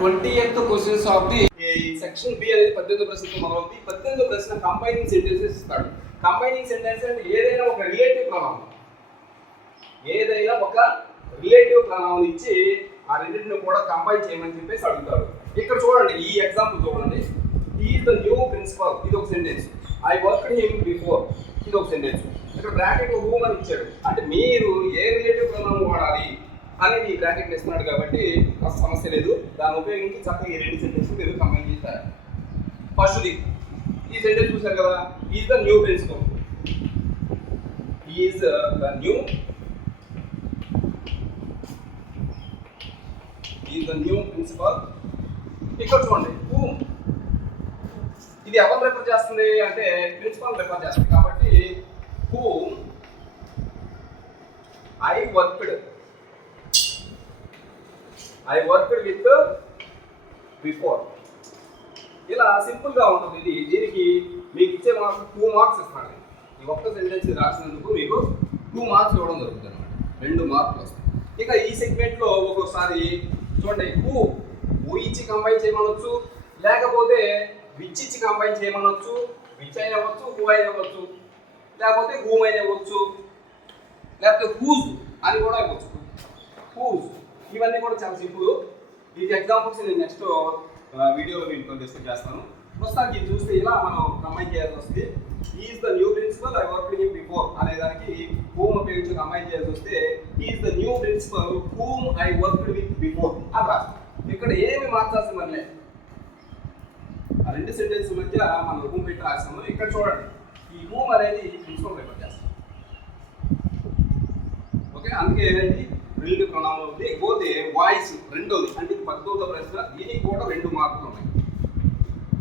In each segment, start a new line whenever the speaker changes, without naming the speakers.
Twenty eighth questions of the section B అనేది పద్దెనిమిది ప్రశ్నతో మొదలవుతుంది. పద్దెనిమిది ప్రశ్న కంబైనింగ్ సెంటెన్సెస్ ఇస్తాడు. కంబైనింగ్ సెంటెన్స్ అంటే ఏదైనా ఒక రిలేటివ్ ప్రణామం. ఏదైనా ఒక రిలేటివ్ ప్రణామం ఇచ్చి ఆ రెండింటిని కూడా కంబైన్ చేయమని చెప్పేసి అడుగుతాడు. ఇక్కడ చూడండి ఈ ఎగ్జాంపుల్ చూడండి. ఈ ద న్యూ ప్రిన్సిపల్ ఇది ఒక sentence I work him before ఇది ఒక సెంటెన్స్ ఇక్కడ బ్రాకెట్ హూమ్ అని ఇచ్చాడు. అంటే మీరు ఏ రిలేటివ్ ప్రణామం వాడాలి? అనేది ఈ బ్రాకెట్ ఇస్తున్నాడు కాబట్టి ఆ సమస్య లేదు. దాన్ని ఉపయోగించి చక్కగా ఈ రెండు సెంటెన్స్ మీరు కంబైన్ చేస్తారు. ఫస్ట్ది ఈ సెంటెన్స్ చూసారు కదా is the new principal is the new is the new principal ఇక్కడ చూడండి హూమ్ ఇది ఎవరు రిఫర్ చేస్తుంది అంటే ప్రిన్సిపల్ రిఫర్ చేస్తుంది కాబట్టి whom I worked I worked with before ఇలా సింపుల్గా ఉంటుంది ఇది. దీనికి మీకు ఇచ్చే మార్క్స్ టూ మార్క్స్ ఇస్తాను ఈ ఒక్క సెంటెన్స్ రాసినందుకు మీకు టూ మార్క్స్ ఇవ్వడం జరుగుతుంది అనమాట రెండు మార్కులు వస్తాయి. ఇక ఈ సెగ్మెంట్లో ఒక్కొక్కసారి చూడండి. హూ హూ ఇచ్చి కంబైన్ చేయమనొచ్చు లేకపోతే విచ్ ఇచ్చి కంబైన్ చేయమనొచ్చు విచ్ అయిన అవ్వచ్చు హూ అయిన అవ్వచ్చు లేకపోతే హూమ్ అయిన అవ్వచ్చు లేకపోతే హూజ్ అని కూడా ఇవ్వచ్చు హూజ్ ఇవన్నీ కూడా చాలా సింపుల్ ఇది ఎగ్జాంపుల్స్ నేను నెక్స్ట్ వీడియోలో నేను డిస్కస్ చేస్తాను. ప్రస్తుతానికి ఇది చూస్తే ఇలా మనం కంబైన్ చేయాల్సి వస్తుంది. Is the new principal I work him before అనే దానికి హూమ్ ఉపయోగించి కంబైన్ చేయాల్సి వస్తే is the new principal whom I work with before అని రాస్తాం ఇక్కడ ఏమి మార్చాల్సిన పని లేదు ఆ రెండు సెంటెన్స్ మధ్య మనం హూమ్ పెట్టి రాస్తాము. ఇక్కడ చూడండి. ఈ హూమ్ అనేది ప్రిన్సిపల్ రిఫర్ చేస్తాం. ఓకే అందుకే ఏదైంది బిల్డింగ్ ప్రణామాలు ఉంది. పోతే వాయిస్ రెండోది. అంటే ఇది ప్రశ్న. దీనికి కూడా రెండు మార్కులు ఉన్నాయి.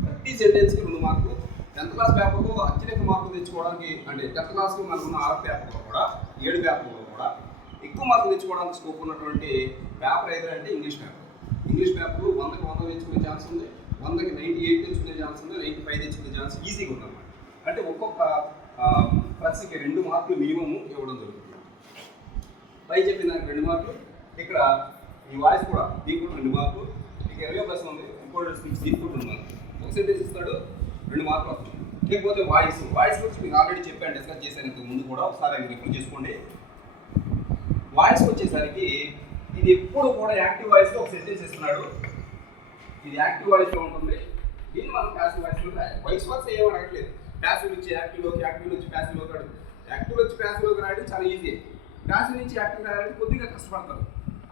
ప్రతి సెంటెన్స్కి రెండు మార్కులు. టెన్త్ క్లాస్ పేపర్లో అత్యధిక మార్కులు తెచ్చుకోవడానికి అంటే టెన్త్ క్లాస్కి మనకు ఉన్న ఆరు పేపర్లో కూడా ఏడు పేపర్లో కూడా ఎక్కువ మార్కులు తెచ్చుకోవడానికి స్కోప్ ఉన్నటువంటి పేపర్ ఏదంటే ఇంగ్లీష్ పేపర్ ఇంగ్లీష్ పేపర్ వందకి వంద తెచ్చుకునే ఛాన్స్ ఉంది. వందకి నైంటీ ఎయిట్ తెచ్చుకునే ఛాన్స్ ఉంది. నైంటీ ఫైవ్ తెచ్చుకునే ఛాన్స్ ఈజీగా ఉందన్నమాట. అంటే ఒక్కొక్క ప్రశ్నకి రెండు మార్కులు మినిమము ఇవ్వడం జరుగుతుంది. పై చెప్పిన దానికి రెండు మార్కులు ఇక్కడ ఈ వాయిస్ కూడా దీనికి కూడా రెండు మార్కులు మీకు ఇరవై ప్రశ్న ఉంది ఇంపార్టెన్స్ నుంచి దీనికి కూడా రెండు మార్కులు. ఒక ఇస్తాడు రెండు మార్కులు వస్తుంది. లేకపోతే వాయిస్ వాయిస్ గురించి మీకు ఆల్రెడీ చెప్పాను డిస్కస్ చేశాను ఇంతకు ముందు కూడా ఒకసారి అది రిఫర్ చేసుకోండి. వాయిస్ వచ్చేసరికి ఇది ఎప్పుడు కూడా యాక్టివ్ వాయిస్లో ఒక సెంటెన్స్ ఇస్తున్నాడు. ఇది యాక్టివ్ వాయిస్లో ఉంటుంది. దీన్ని మనం ప్యాసివ్ వాయిస్లో వాయిస్ వర్క్స్ ఏం అడగట్లేదు. ప్యాసివ్ నుంచి యాక్టివ్లోకి యాక్టివ్ నుంచి ప్యాసివ్లోకి అడుగు యాక్టివ్ వచ్చి ప్యాసివ్లోకి రాయడం చాలా ఈజీ క్లాస్ నుంచి యాక్టివ్ రాయాలంటే కొద్దిగా కష్టపడతారు.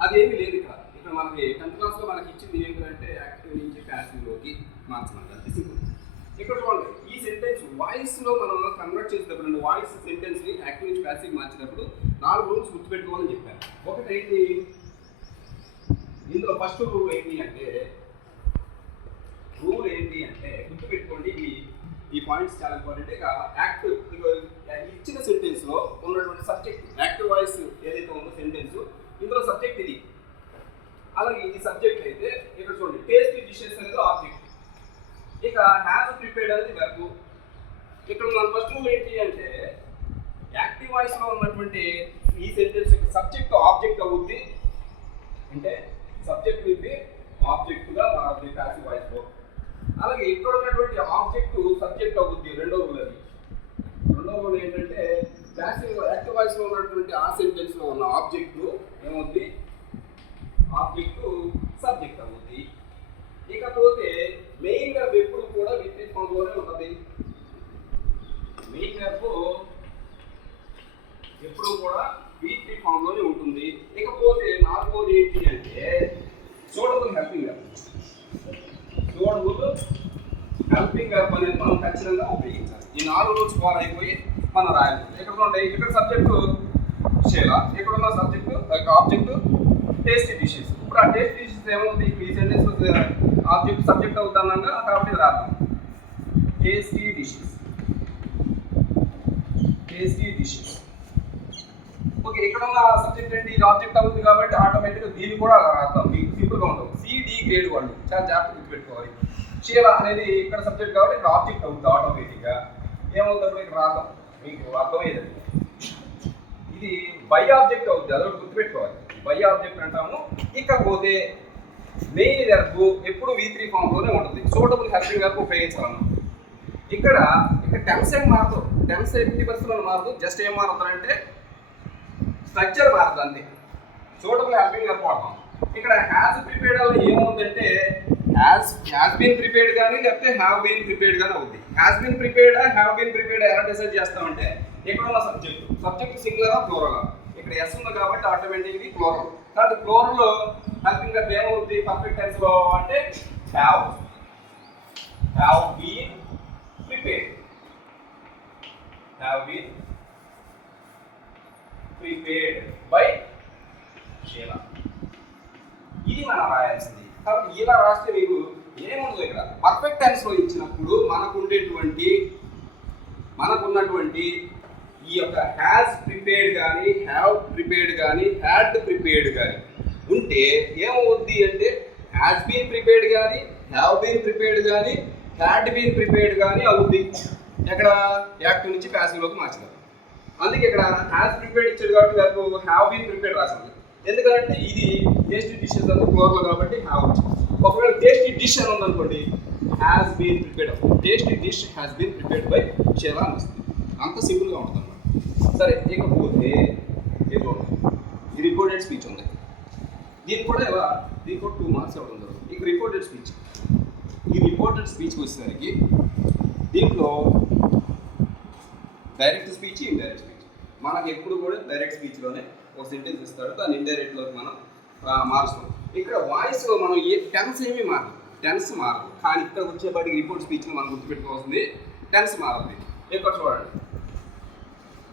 అదేమి లేదు ఇక్కడ. ఇక్కడ మనకి టెన్త్ క్లాస్లో మనకి ఇచ్చింది ఏంటంటే యాక్టివ్ నుంచి ప్యాసివ్లోకి మార్చమంటారు సింపుల్. ఇక్కడ చూడండి ఈ సెంటెన్స్ వాయిస్లో మనం కన్వర్ట్ చేసేటప్పుడు వాయిస్ సెంటెన్స్ని యాక్టివ్ నుంచి ప్యాసివ్ మార్చేటప్పుడు నాలుగు రూల్స్ గుర్తుపెట్టుకోవాలని చెప్పాను ఒకటి ఏంటి ఇందులో ఫస్ట్ రూల్ ఏంటి అంటే రూల్ ఏంటి అంటే గుర్తుపెట్టుకోండి ఈ ఈ పాయింట్స్ చాలా ఇంపార్టెంట్ ఇక యాక్టివ్ ఇచ్చిన సెంటెన్స్లో ఉన్నటువంటి సబ్ యాక్టివ్ వాయిస్ ఏదైతే ఉందో సెంటెన్స్ ఇందులో సబ్జెక్ట్ ఇది అలాగే ఇది సబ్జెక్ట్ అయితే ఇక్కడ చూడండి టేస్టీ డిషెస్ అనేది ఆబ్జెక్ట్ ఇక హ్యాస్ ప్రిపేర్డ్ అనేది వెర్బ్ ఇక్కడ మన ఫస్ట్ రూల్ ఏంటి అంటే యాక్టివ్ వాయిస్లో ఉన్నటువంటి ఈ సెంటెన్స్ యొక్క సబ్జెక్ట్ ఆబ్జెక్ట్ అవుద్ది అంటే సబ్జెక్ట్ విత్ ఆబ్జెక్ట్ గా ప్యాసివ్ వాయిస్లో అలాగే ఇక్కడ ఉన్నటువంటి ఆబ్జెక్ట్ సబ్జెక్ట్ అవుద్ది రెండో రూల్ అది. రెండో రూల్ ఏంటంటే ప్యాసివ్ యాక్టివ్ వాయిస్లో ఉన్నటువంటి ఆ సెంటెన్స్లో ఉన్న ఆబ్జెక్ట్ ఏమవుద్ది? ఆబ్జెక్ట్ సబ్జెక్ట్ అవుద్ది. ఇకపోతే మెయిన్ వెబ్ ఎప్పుడు కూడా విత్ ఫామ్లోనే ఉంటుంది. మెయిన్ వెబ్ ఎప్పుడు కూడా వీక్ ఫామ్లోనే ఉంటుంది. ఇకపోతే నాలుగోది ఏంటి అంటే suitable helping verb suitable helping verb అనేది మనం ఖచ్చితంగా ఉపయోగించాలి. ఈ నాలుగు రూల్స్ ఫాలో అయిపోయి మనం రాయాలి. ఇక్కడ చూడండి ఇక్కడ సబ్జెక్టు షేల ఇక్కడ ఉన్న సబ్జెక్టు ఆబ్జెక్ట్ టేస్టీ డిషెస్ ఇప్పుడు ఆ టేస్టీ డిషెస్ ఏమవుతుంది ఈ సెంటెన్స్ ఆబ్జెక్ట్ సబ్జెక్ట్ అవుతానంగా కాబట్టి ఇది రాద్దాం. Tasty dishes tasty dishes okay ఇక్కడ ఉన్న సబ్జెక్ట్ ఏంటి? ఇది ఆబ్జెక్ట్ అవుతుంది కాబట్టి ఆటోమేటిక్గా దీన్ని కూడా అలా రాద్దాం. మీకు సింపుల్గా ఉంటుంది. సిడి గ్రేడ్ వాళ్ళు. చాలా జాగ్రత్త గుర్తుపెట్టుకోవాలి. షీల అనేది ఇక్కడ సబ్జెక్ట్ కాబట్టి ఇక్కడ ఆబ్జెక్ట్ అవుతుంది ఆటోమేటిక్గా ఏమవుతుంది ఇక్కడ రాద్దాం. మీకు అర్థమయ్యేది. ఇది బై ఆబ్జెక్ట్ అవుతుంది. అదొకటి గుర్తుపెట్టుకోవాలి. బై ఆబ్జెక్ట్ అంటాము. ఇకపోతే మెయిన్ వెర్బు ఎప్పుడు వి త్రీ ఫామ్లోనే ఉంటుంది. సూటబుల్ హెల్పింగ్ వెర్బ్ ఉపయోగించాలను ఇక్కడ ఇక్కడ టెన్స్ ఏం మారదు. టెన్స్ ఎయిటీ పర్సెంట్ మారదు. జస్ట్ ఏం మారుతారంటే స్ట్రక్చర్ మారుతుంది. అంతే సూటబుల్ హెల్పింగ్ వెర్బ్ ఇక్కడ హ్యాస్ ప్రిపేర్డ్ వల్ల ఏముందంటే హ్యాస్ హ్యాస్ బీన్ ప్రిపేర్డ్ కానీ లేకపోతే హ్యావ్ బీన్ ప్రిపేర్డ్ కానీ అవుద్ది. Has been prepared have been prepared ఎలా డిసైడ్ చేస్తామంటే ఇక్కడ ఉన్న సబ్జెక్ట్ సబ్జెక్ట్ సింగులరా ఫ్లోరల్ ఇక్కడ ఎస్ ఉంది కాబట్టి ఆటోమేటిక్లీ ఫ్లోరల్ కాబట్టి ఫ్లోరల్ హెల్పింగ్ వెర్బ్ ఏమవుద్ది? పర్ఫెక్ట్ టెన్స్లో అంటే have have been prepared have been prepared by Sheela ఇది మనం రాయాల్సింది. కాబట్టి ఇలా రాస్తే మీకు ఏముండదు ఇక్కడ? పర్ఫెక్ట్ టెన్స్లో ఇచ్చినప్పుడు మనకు ఉండేటువంటి మనకున్నటువంటి ఈ యొక్క హ్యాస్ ప్రిపేర్డ్ కానీ హ్యావ్ ప్రిపేర్డ్ కానీ హ్యాడ్ ప్రిపేర్డ్ కానీ ఉంటే ఏమవుద్ది అంటే హ్యాస్ బీన్ ప్రిపేర్డ్ కానీ హ్యావ్ బీన్ ప్రిపేర్డ్ కానీ హ్యాడ్ బీన్ ప్రిపేర్డ్ కానీ అవుద్ది. ఎక్కడ? యాక్టివ్ నుంచి ప్యాసివ్లోకి మార్చగలరు అందుకే ఇక్కడ హ్యాస్ ప్రిపేర్డ్ ఇచ్చాడు కాబట్టి నాకు హ్యావ్ బీన్ ప్రిపేర్డ్ రాసింది ఎందుకంటే ఇది టేస్టీ డిషెస్ అంతా ఫ్లోర్లో కాబట్టి హ్యావ్ ఒకవేళ టేస్టీ డిష్ అని ఉందనుకోండి has been prepared tasty dish has been prepared by Sheela అని వస్తుంది. అంత సింపుల్గా ఉంటుంది అన్నమాట సరే ఇకపోతే ఏదో ఈ రిపోర్టెడ్ స్పీచ్ ఉంది. దీనికి కూడా ఎలా దీనికి కూడా టూ మార్క్స్ ఇవ్వడం జరుగుతుంది. ఇక రిపోర్టెడ్ స్పీచ్ ఈ రిపోర్టెడ్ స్పీచ్కి వచ్చేసరికి దీంట్లో డైరెక్ట్ స్పీచ్ ఇండైరెక్ట్ స్పీచ్. మనకు ఎప్పుడు కూడా డైరెక్ట్ స్పీచ్లోనే ఒక సెంటెన్స్ ఇస్తాడు దాన్ని ఇండైరెక్ట్లోకి మనం ఆ, మారుస్తాం. ఇక్కడ వాయిస్లో మనం ఏ టెన్స్ ఏమీ మారదు. టెన్స్ మారదు. కానీ ఇక్కడ వచ్చేపాటికి రిపోర్ట్ స్పీచ్లో మనం గుర్తుపెట్టుకోవాల్సింది టెన్స్ మారద్ది. ఇక్కడ చూడండి.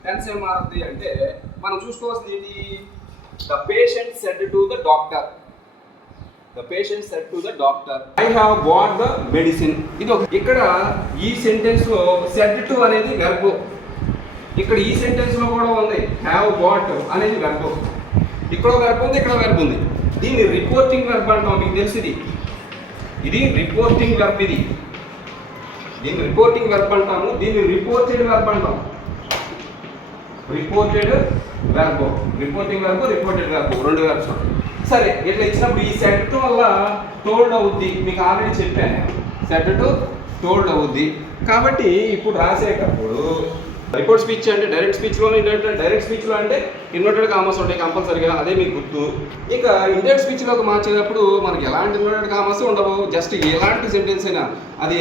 టెన్స్ ఏం మారుద్ది అంటే మనం చూసుకోవాల్సింది ఏంటి? The patient said to the doctor the patient said to the doctor I have bought the medicine ఇది ఒక ఇక్కడ ఈ సెంటెన్స్లో సెట్ టు అనేది వెర్బ్ ఇక్కడ ఈ సెంటెన్స్లో కూడా ఉంది హ్యావ్ బాట్ అనేది వెర్బ్ ఇక్కడ వెర్బ్ ఉంది ఇక్కడ వెర్బ్ ఉంది. దీన్ని రిపోర్టింగ్ వెర్బ్ అంటాం మీకు తెలిసింది ఇది. రిపోర్టింగ్ వెర్బ్ ఇది. దీన్ని రిపోర్టింగ్ వెర్బ్ అంటాము దీన్ని రిపోర్టెడ్ వెర్బ్ అంటాం. Reported verb reporting verb reported verb రెండు వెర్బ్స్ సరే ఇట్లా ఇచ్చినప్పుడు ఈ సెట్ వల్ల టోల్డ్ అవుద్ది. మీకు ఆల్రెడీ చెప్పాను. సెట్ టు టోల్డ్ అవుద్ది. కాబట్టి ఇప్పుడు రాసేటప్పుడు రిపోర్ట్ స్పీచ్ అంటే డైరెక్ట్ స్పీచ్లో ఏంటంటే డైరెక్ట్ స్పీచ్లో అంటే ఇన్వర్టెడ్ కామర్స్ ఉంటాయి కంపల్సరీగా అదే మీకు గుర్తు. ఇక ఇండైరెక్ట్ స్పీచ్లోకి మార్చేటప్పుడు మనకి ఎలాంటి ఇన్వర్టెడ్ కామర్స్ ఉండవు. జస్ట్ ఎలాంటి సెంటెన్స్ అయినా అది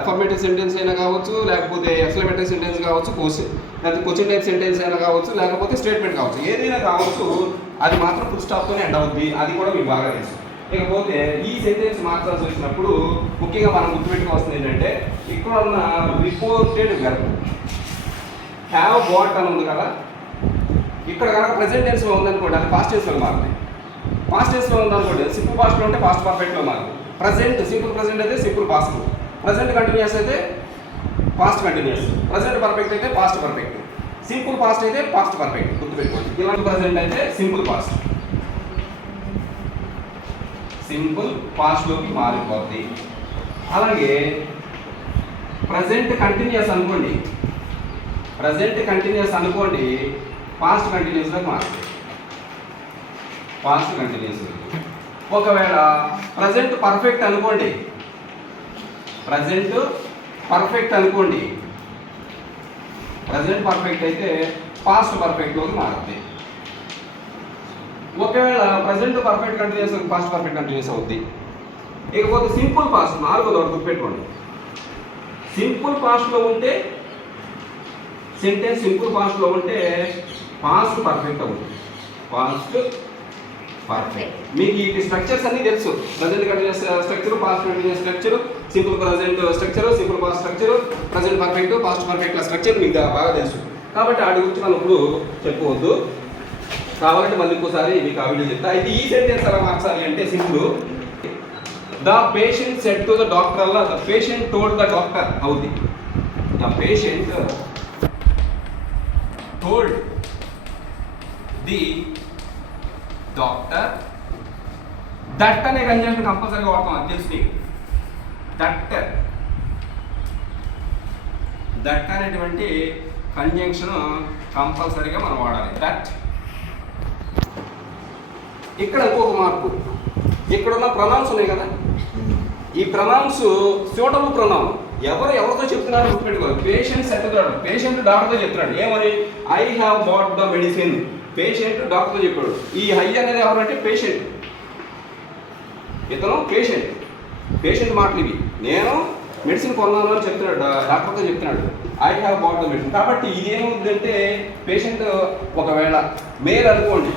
అఫర్మేటివ్ సెంటెన్స్ అయినా కావచ్చు లేకపోతే ఎక్స్లమేటివ్ సెంటెన్స్ కావచ్చు క్వశ్చన్ లేకపోతే క్వశ్చన్ టైప్ సెంటెన్స్ అయినా కావచ్చు లేకపోతే స్టేట్మెంట్ కావచ్చు. ఏదైనా కావచ్చు అది మాత్రం ఫుల్ స్టాప్తోనే ఎండ్ అవుద్ది. అది కూడా మీకు బాగా తెలుసు. ఇకపోతే ఈ సెంటెన్స్ మార్చాల్సి వచ్చినప్పుడు ముఖ్యంగా మనం గుర్తుపెట్టుకోవాల్సింది ఏంటంటే ఇక్కడ ఉన్న రిపోర్టెడ్ వెర్బ్ హ్యావ్ వాట్ అని ఉంది కదా ఇక్కడ కనుక ప్రజెంట్ టెన్స్లో ఉందనుకోండి అది పాస్ట్ టెన్స్లో మారుతుంది. పాస్ట్ టెన్స్లో ఉందనుకోండి సింపుల్ పాస్ట్లో ఉంటే పాస్ట్ పర్ఫెక్ట్లో మారుతుంది. ప్రజెంట్ సింపుల్ ప్రజెంట్ అయితే సింపుల్ పాస్ట్ ప్రజెంట్ కంటిన్యూస్ అయితే పాస్ట్ కంటిన్యూస్ ప్రజెంట్ పర్ఫెక్ట్ అయితే పాస్ట్ పర్ఫెక్ట్ సింపుల్ పాస్ట్ అయితే పాస్ట్ పర్ఫెక్ట్ గుర్తుపెట్టుకోండి. ఇలాంటి ప్రజెంట్ అయితే సింపుల్ పాస్ట్ సింపుల్ పాస్ట్లోకి మారిపోద్ది. అలాగే ప్రజెంట్ కంటిన్యూస్ అనుకోండి ప్రజెంట్ కంటిన్యూస్ అనుకోండి పాస్ట్ కంటిన్యూస్లో మారుతుంది పాస్ట్ కంటిన్యూస్ ఒకవేళ ప్రజెంట్ పర్ఫెక్ట్ అనుకోండి ప్రజెంట్ పర్ఫెక్ట్ అనుకోండి ప్రజెంట్ పర్ఫెక్ట్ అయితే పాస్ట్ పర్ఫెక్ట్లోకి మారుతుంది ఒకవేళ present perfect continuous past perfect continuous అవుద్ది. ఇకపోతే సింపుల్ పాస్ట్ నాలుగో ఒకటి గుర్తుపెట్టుకోండి. సింపుల్ పాస్ట్లో ఉంటే సెంటెన్స్ సింపుల్ పాస్ట్లో ఉంటే పాస్ట్ పర్ఫెక్ట్ అవుతుంది. పాస్ట్ పర్ఫెక్ట్ మీకు ఈ స్ట్రక్చర్స్ అన్నీ తెలుసు. Present continuous structure past continuous structure simple present structure simple past structure present perfect past perfect structure మీకు బాగా తెలుసు. కాబట్టి వాటి గురించి మనం ఇప్పుడు చెప్పుకోవద్దు కావాలంటే మళ్ళీ ఇంకోసారి మీకు ఆ వీడియో చెప్తా. అయితే ఈ సెంటెన్స్ ఎలా మార్చాలి అంటే simple the patient said to the doctor అలా the patient told the doctor అవుద్ది. The patient told the doctor that అనే కంజంక్షన్ కంపల్సరీగా వాడతాం అది తెలుసు నీకు. దట్ దట్ అనేటువంటి కంజంక్షన్ కంపల్సరీగా మనం వాడాలి. దట్. ఇక్కడ ఇంకొక మార్పు. ఇక్కడ ఉన్న ప్రొనౌన్స్ ఉన్నాయి కదా? ఈ ప్రొనౌన్స్ సూటబుల్ ప్రొనౌన్. ఎవరు ఎవరితో చెప్తున్నారో గుర్తుపెట్టుకో పేషెంట్ చెప్తున్నాడు పేషెంట్ డాక్టర్తో చెప్తున్నాడు. ఏమని I have bought the medicine patient డాక్టర్తో చెప్పాడు. ఈ హై అనేది ఎవరంటే పేషెంట్ ఇతను పేషెంట్ పేషెంట్ మాటలు ఇవి. నేను మెడిసిన్ కొన్నాను అని చెప్తున్నాడు. డాక్టర్తో చెప్తున్నాడు. I have bought the medicine కాబట్టి ఇది పేషెంట్ ఒకవేళ మేల్ అనుకోండి.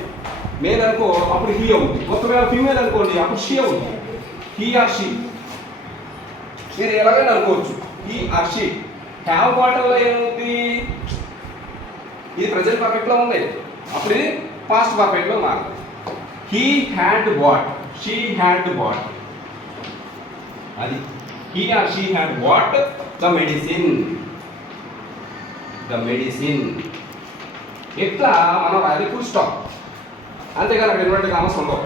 మేల్ అనుకో అప్పుడు హీ అవుతుంది. ఒకవేళ ఫీమేల్ అనుకోండి అప్పుడు షీ అవుతుంది. హీ ఆర్ షీ మీరు ఎలాగైనా అనుకోవచ్చు. హీ అక్షి షీ హ్యావ్ బాటల్లో ఏమవుతుంది ఇది ప్రజెంట్ పర్ఫెక్ట్లో ఉంది. అప్పుడు ఇది పాస్ట్ పర్ఫెక్ట్లో మారుతుంది he had bought she had bought అది. He or she had bought the medicine. The medicine. ఇట్లా మనం అది ఫుల్ స్టాప్ అంతేగాని అక్కడ ఎటువంటి కామర్స్ ఉండవు.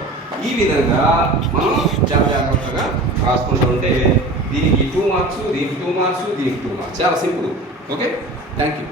ఈ విధంగా మనం చాలా జాగ్రత్తగా రాసుకుంటూ ఉంటే దీనికి టూ మార్క్స్ దీనికి టూ మార్క్స్ దీనికి టూ మార్క్స్ చాలా సింపుల్. Okay thank you